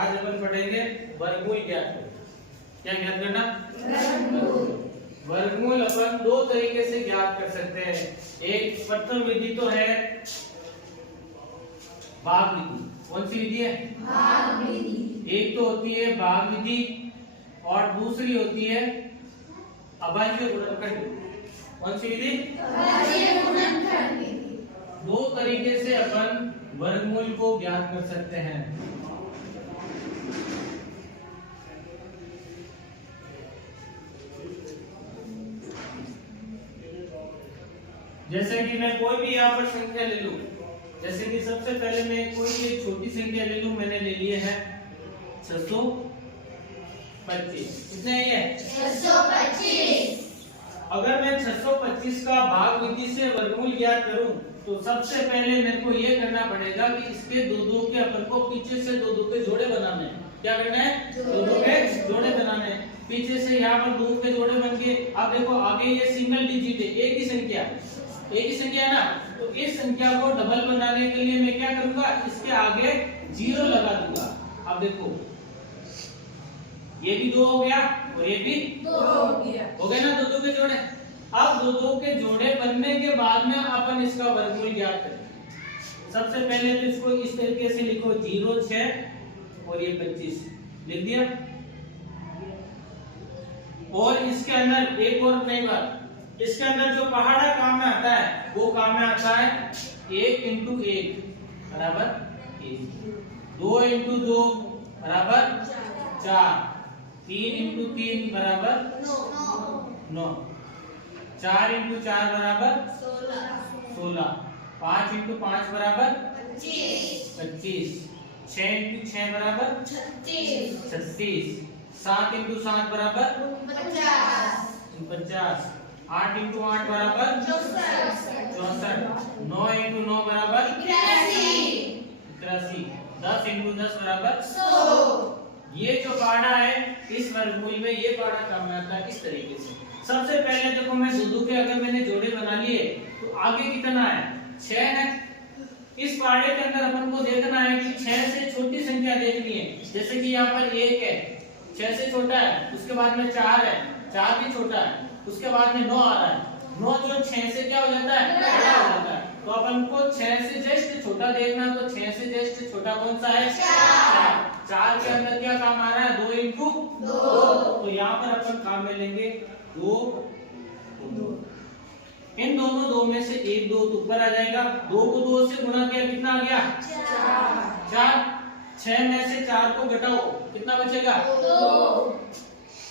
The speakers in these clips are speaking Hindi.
आज अपन पढ़ेंगे वर्गमूल ज्ञात करो। क्या ज्ञात करना? वर्गमूल अपन दो तरीके से ज्ञात कर सकते हैं। एक प्रथम विधि तो है भाग विधि। कौन सी विधि है? भाग विधि। एक तो होती है भाग विधि और दूसरी होती है अभाज्य गुणनखंड विधि। कौन सी विधि? अभाज्य गुणनखंड विधि। दो तरीके से अपन वर्गमूल को ज्ञात कर सकते हैं। जैसे कि मैं कोई भी यहाँ पर संख्या ले लूं, जैसे कि सबसे पहले मैं कोई भी एक छोटी संख्या ले लूं, मैंने ले लिए है 625। कितने है ये? 625। अगर मैं 625 का भाग विधि से वर्गमूल ज्ञात करूं तो सबसे पहले मेरे को ये करना पड़ेगा कि इसके दो दो के अपन को पीछे से दो दो के जोड़े बनाने हैं। क्या करना है? दो दो के जोड़े बनाने हैं। पीछे से यहाँ पर दो के जोड़े बन गए। अब देखो आगे ये सिंगल डिजिट है, एक ही संख्या है ना, तो इस संख्या को डबल बनाने के लिए मैं क्या करूंगा, इसके आगे 0 लगा दूंगा। अब देखो ये भी 2 हो गया और ये भी 2 हो गया, हो गए ना दो दो के जोड़े। अब दो दो के जोड़े बनने के बाद में अपन इसका वर्गमूल ज्ञात करें। सबसे पहले तो इसको इस तरीके से लिखो 0 6 और ये 25 लिख दिया। और इसके अंदर एक और नई बात, इसके अंदर जो पहाड़ा काम में आता है वो काम में आता है 1 × 1 बराबर 1, 2 × 2 बराबर 4, 3 × 3 बराबर 9, 4 × 4 बराबर 16, 5 × 5 बराबर 25, 6 × 6 बराबर 36, 7 × 7 बराबर 50, 8 × 8 बराबर 64, 9 × 9 बराबर 81, 10 × 10 बराबर 100। ये जो पहाड़ा है इस वर्गमूल में ये पहाड़ा काम में आता है इस तरीके से। सबसे पहले देखो मैं दो के अगर मैंने जोड़े बना लिए तो आगे कितना है? 6 है। इस पहाड़े के अंदर अपन को देखना है कि 6 से छोटी संख्या देखनी है। जैसे कि यहाँ पर 1 है, 6 से छोटा है, उसके बाद में 4 है, 4 भी छोटा है, उसके बाद में 9 आ रहा है। 9 जो 6 से क्या हो जाता है? बड़ा हो जाता है। तो अपन को 6 से जस्ट छोटा देखना, तो 6 से जस्ट छोटा कौन सा है? 4 के अंदर क्या काम आ रहा है? 2 × 2। तो यहाँ पर अपन काम में लेंगे 2। इन दोनों 2 में से 1 2 तो ऊपर आ जाएगा। 2 को 2 से गुणा किया, कितना आ गया? 4। 6 में से 4 को घटाओ, कितना बचेगा?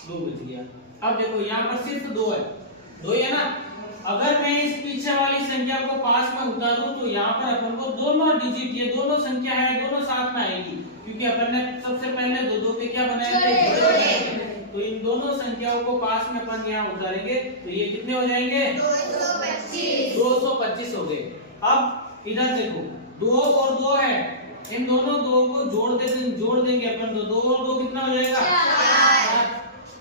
2 बच गया। अब देखो यहाँ पर सिर्फ 2 है, 2 है ना। अगर मैं इस पीछे वाली संख्या को पास में उतारूं तो यहाँ पर अपन को दोनों डिजिट, ये दोनों संख्या है, दोनों साथ में आएगी, क्योंकि अपन ने सबसे पहले दो के क्या बनाए थे? तो इन दोनों संख्याओं को पास में अपन यहाँ उतारेंगे तो ये कितने हो जाएंगे? 225 हो गए। अब इधर देखो 2 और 2 है, इन दोनों 2 को जोड़ देंगे अपन, तो 2 और 2 कितना हो जाएगा? 4।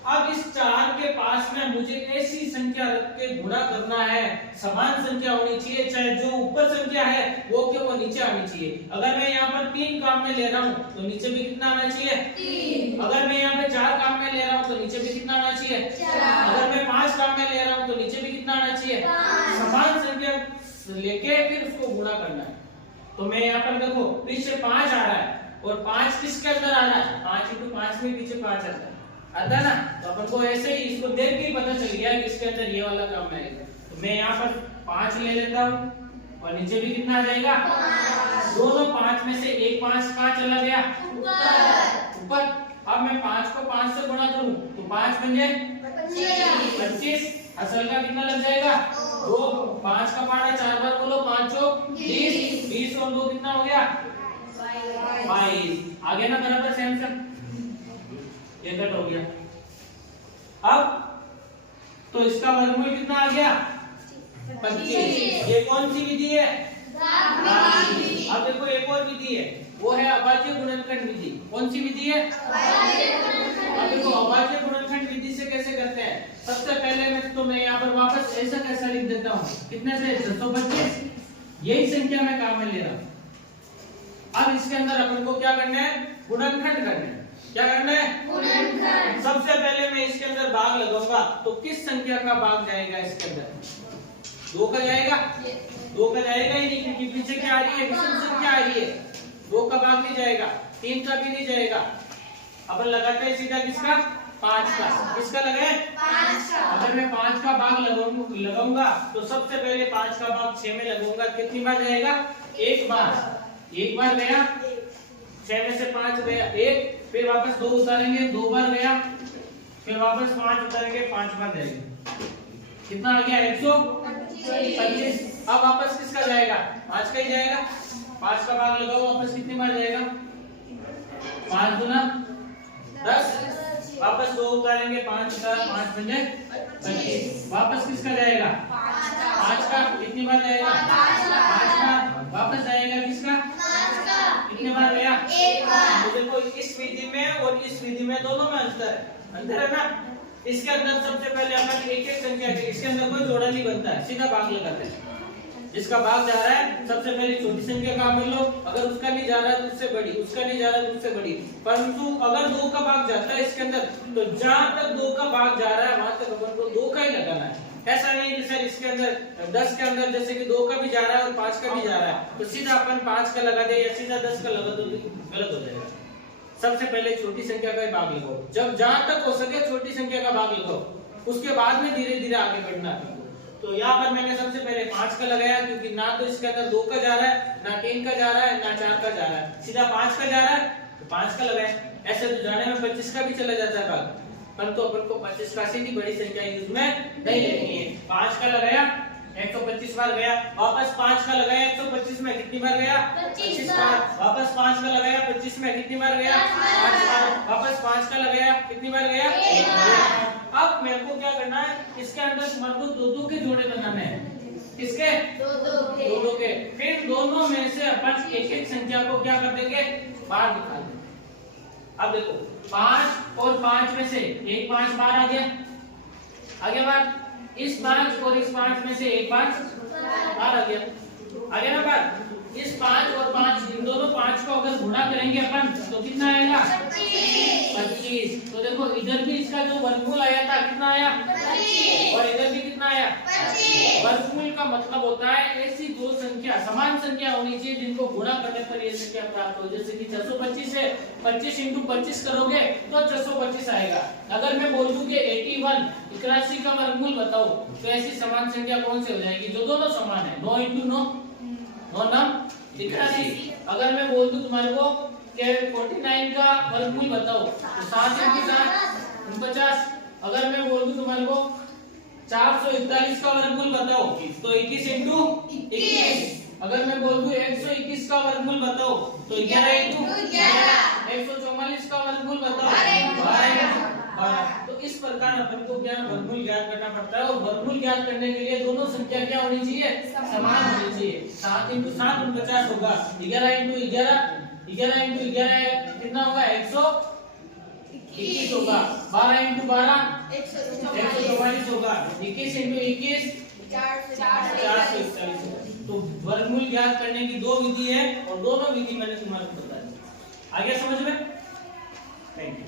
अब इस 4 के पास में मुझे ऐसी संख्या रख के गुणा करना है, समान संख्या होनी चाहिए, चाहे जो ऊपर संख्या है वो के वो नीचे आनी चाहिए। अगर मैं यहाँ पर 3 काम में ले रहा हूँ तो नीचे भी कितना आना चाहिए? 3। अगर मैं यहाँ पे 4 काम में ले रहा हूँ तो नीचे भी कितना आना चाहिए? 4। अगर मैं 5 काम में ले रहा हूँ तो नीचे भी कितना आना चाहिए? 5। समान संख्या लेके फिर उसको गुणा करना है। तो मैं यहाँ पर देखो पीछे 5 आ रहा है और 5 किसके अंदर आ रहा है? 5 × 5 में पीछे 5 आता है ना। तो अपन को ऐसे ही इसको देख के पता चल गया कि इसके अंदर ये वाला काम आएगा। तो मैं यहाँ पर 5 ले लेता हूँ और नीचे भी कितना आ जाएगा? 5। दोनों 5 में से एक 5 कहाँ चला गया? ऊपर। अब मैं 5 को 5 से गुणा करूँ तो 5 बन जाए 25। असल का कितना लग जाएगा? 2। 5 का पहाड़ा 4 बार बोलो, 5 चौक 20, 20 और 2 कितना हो गया? 22। आगे ना बराबर सेम सेम, ये कट हो गया। अब तो इसका वर्गमूल कितना आ गया? 25। ये कौन सी विधि है? अब देखो एक और विधि है, वो है अभाज्य गुणनखंड विधि। कौन सी विधि है? अब देखो अभाज्य गुणनखंड विधि से कैसे करते हैं। सबसे पहले मैं यहाँ पर वापस ऐसा कैसा लिख देता हूँ, कितने से? 625। यही संख्या मैं काम में ले रहा हूँ। अब इसके अंदर अपन को क्या करना है? गुणनखंड करना है। क्या करना है? गुणनखंड। सबसे पहले मैं इसके अंदर भाग लगाऊंगा तो किस संख्या का भाग जाएगा इसके अंदर? 2 का जाएगा? 2 का जाएगा ही नहीं, क्योंकि पीछे क्या आ रही है? विषम संख्या आ रही है। 2 का भाग नहीं जाएगा, 3 का भी नहीं जाएगा। अपन लगाते हैं सीधा किसका? 5 का। किसका लगाए? 5 का। अगर मैं 5 का भाग लगाऊंगा तो सबसे पहले 5 का भाग 6 में लगाऊंगा। कितनी बार जाएगा? 1 बार। 1 बार गया, 6 में से 5 गया 1, फिर वापस 2 उतारेंगे, 2 बार गया, फिर वापस 5 उतारेंगे, 5 बार जाएगा। कितना आ गया? 125। अब वापस किसका जाएगा? 5 का ही जाएगा। 5 का भाग लगाओ, वापस कितनी बार जाएगा? 5 गुना 10, वापस 2 उतारेंगे, 5 उतारा, 5 बन 25। वापस किसका जाएगा? 5 का। कितनी बार जाएगा? 5 बार। वापस जाएगा किसका? कितने बार गया? 1 बार। तो देखो इस विधि में और इस विधि में दोनों में अंतर है। अंतर है ना? इसके अंदर सबसे पहले अपन एक एक संख्या के, इसके अंदर कोई जोड़ा नहीं बनता है, सीधा भाग लगाते हैं। जिसका भाग जा रहा है सबसे पहले छोटी संख्या का मिल लो, अगर उसका नहीं जा रहा है तो उससे बड़ी, उसका नहीं जा रहा है तो उससे बड़ी। परंतु अगर 2 का भाग जाता है इसके अंदर, तो जहां तक 2 का भाग जा रहा है वहां तक अपन को 2 का ही लगाना है। ऐसा नहीं कि सर इसके अंदर 10 के अंदर जैसे कि 2 का भी जा रहा है और 5 का भी जा रहा है, तो सीधा अपन 5 का लगा दे या सीधा 10 का लगा दो, गलत हो जाएगा। सबसे पहले छोटी संख्या का ही भाग लगाओ, जब जहां तक हो सके छोटी संख्या का भाग लगाओ, उसके बाद में धीरे धीरे आगे बढ़ना है। तो यहाँ पर मैंने सबसे पहले 5 का लगाया, क्योंकि ना तो इसके अंदर 2 का जा रहा है, ना 3 का जा रहा है, ना 4 का जा रहा है, सीधा 5 का जा रहा है तो 5 का लगाया। ऐसे तो जाने में 25 का भी चला जाता है भाग, परंतु अपन को 25 का से भी बड़ी संख्या यूज में नहीं लेनी है। 5 का लगाया, 125 बार गया, वापस 5 का लगाया, 125 में कितनी बार गया? 25 बार। वापस 5 का लगाया, 25 में कितनी बार गया? 5 बार। वापस 5 का लगाया, कितनी बार गया? 1 बार। अब मेरे को क्या करना है? इसके अंदर तुम्हारे को 2-2 के जोड़े बनाने हैं। किसके? 2-2 के। फिर दोनों में से अपन एक एक संख्या को क्या कर देंगे? बाहर निकाल देंगे। अब देखो 5 और 5 में से एक 5 बाहर आ गया, आगे बात इस 5 और इस 5 में से एक 5 बाहर आ गया, आगे ना बात इस 5 और 5, इन दोनों 5 को अगर गुणा करेंगे अपन तो कितना आएगा? 25। तो देखो इधर भी इसका जो वर्गमूल आया था कितना आया? 25। और इधर भी कितना आया? 25। वर्गमूल का मतलब होता है ऐसी दो संख्या, समान संख्या होनी चाहिए जिनको गुणा करने पर ये संख्या प्राप्त हो। जैसे कि 625 है, 25 × 25 करोगे तो 625 आएगा। अगर मैं बोल दूं कि 81 81 का वर्गमूल बताओ, तो ऐसी समान संख्या कौन सी हो जाएगी? जो दोनों समान है। 9 × 9 9 9 81। अगर मैं बोल दूं तुम्हारे को कि 49 का वर्गमूल बताओ, तो 7 × 7 49। अगर मैं बोल दूं तुम्हारे को 441 का वर्गमूल बताओ, तो 21 × 21। अगर मैं बोल दूं 121 का वर्गमूल बताओ, तो 11 × 11। 144 का वर्गमूल बताओ, 12। तो इस प्रकार अपन को क्या वर्गमूल ज्ञात करना पड़ता है, और वर्गमूल ज्ञात करने के लिए दोनों संख्या क्या होनी चाहिए? समान होनी चाहिए। 7 × 7 49 होगा, 11 × 11 × 11 कितना होगा? 121 होगा, 12 × 12 144 होगा, 21 × 21 441 होगा। तो वर्गमूल ज्ञात करने की दो विधि है, और दोनों विधि मैंने तुम्हारे को बता दी। आगे समझ में? Thank you.